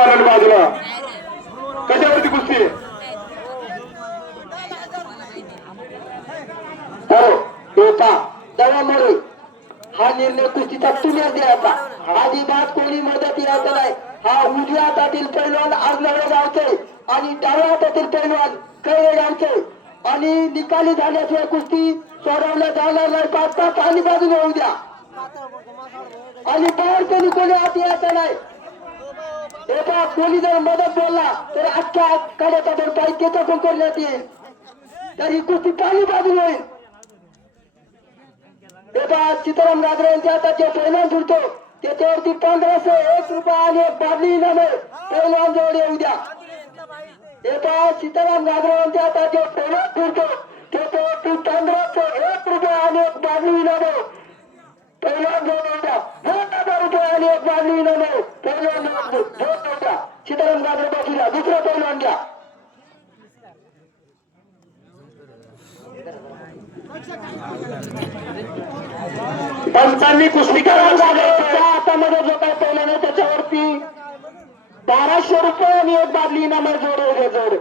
पैलवान बाजूला कशावरती कुस्ती होता त्यामुळे हा निर्णय कुस्तीचा तुम्हीच द्यायचा. अजिबात कोणी मदत यायचं नाही. हा उजव्या हातातील पैलवान आजनवळे गावचे आणि डाव्या हातातील पैलवान कैरे गावचे आणि निकाली झाल्याशिवाय कुस्ती सोडवल्या जाणार नाही. पाच पाच आणि बाजूने होऊ द्या आणि बाहेर कोणी कोणी आत यायचं नाही. एका कोणी जर मदत बोलला तर अख्ख्या काढ्याचा जर काही त्याच्याकडून करण्यात येईल तर ही कुस्ती काही बाजूने होईल. एका सीताराम गाजरे यांच्या हातात जे पैलवान झुलतो त्याच्यावरती 1501 रुपये आणि एक बादली इनाम आहे. पैलवान जवळ येऊ द्या. एका सीताराम गाजरे यांच्या हातात जे पैलवान झुलतो त्याच्यावरती 1501 रुपये आणि एक बादली इनाम आहे. पैलवान जवळ येऊ द्या. 2000 रुपये आणि एक बादली इनाम आहे. पैलवान जवळ येऊ द्या. सीताराम गाजरे बाजूला दुसरा पैलवान घ्या. पंचांनी कुस्तीकारांच्या हातामध्ये जो काही पैलवान आहे त्याच्यावरती 1200 रुपये आणि एक बादली इनाम आहे. जोड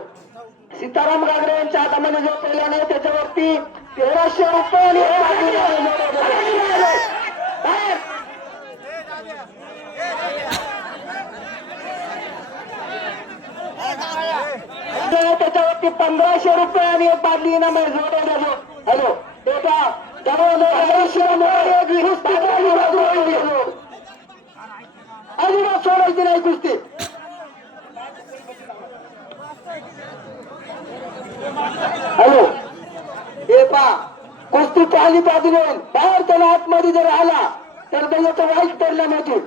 सीताराम गाजरे यांच्या हातामध्ये जो पैलवान आहे त्याच्यावरती 1300 रुपये आणि एक बादली त्याच्यावरती 1500 रुपये आणि एक बादली इनाम आहे. जोड हॅलो एका अजिबात सोडायची नाही कुस्ती. हॅलो हे पा कुस्ती पाहिली बाजूने बाहेर त्याला आतमध्ये जर आला तर त्याचा वाईट परिणाम होतो.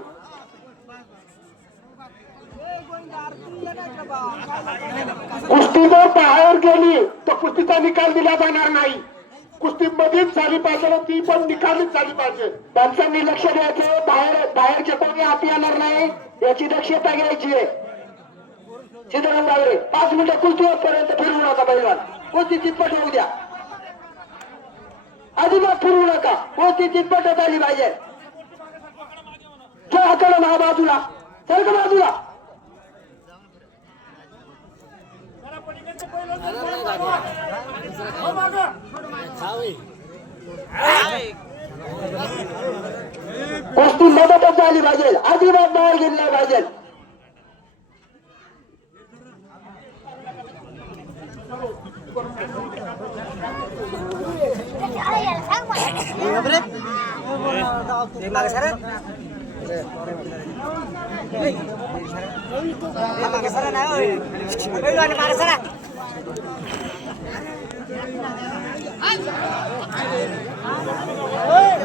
कुस्ती जर बाहेर गेली तर कुस्तीचा निकाल दिला जाणार नाही. कुस्ती मध्येच झाली पाहिजे ती पण निकालीच झाली पाहिजे. त्यांचं लक्ष द्यायचं. बाहेरचे कोणी आत येणार नाही याची दक्षता घ्यायची आहे. सीताराम गाजरे 5 मिनिटं कुस्ती पर्यंत फिरवू नका. पैलवान कुस्ती चितपट होऊ द्या. अजिबात फिरवू नका. कुस्ती चितपटच आली पाहिजे. हाकडं महा बाजूला सारखं बाजूला कुस्ती मदतच झाली पाहिजे. अजिबात बाहेर गेली नाही पाहिजे.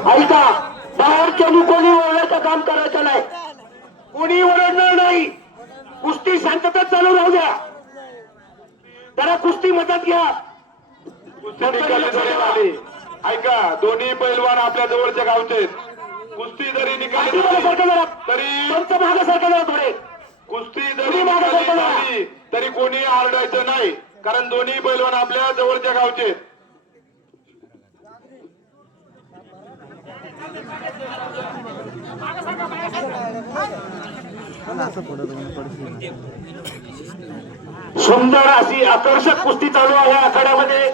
ऐका बाहेरच्या कोणी ओरडायचं काम करायचं नाही. कोणी ओरडणार नाही. कुस्ती शांतता चालू राहू द्या. जरा कुस्ती मदत घ्या. ऐका दोन्ही पैलवान आपल्या जवळच्या गावचे कुस्ती जरी निकाली तरी मागासारखं थोडे कुस्ती जरी निकाली तरी कोणी आरडायचं नाही. कारण दोन्ही पैलवान आपल्या जवळच्या गावचे. सुंदर अशी आकर्षक कुस्ती चालू आहे आखाड्यामध्ये.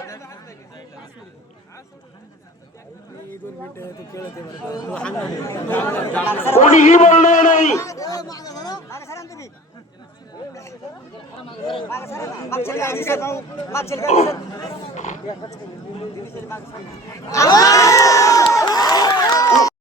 कोणीही बोलणार नाही.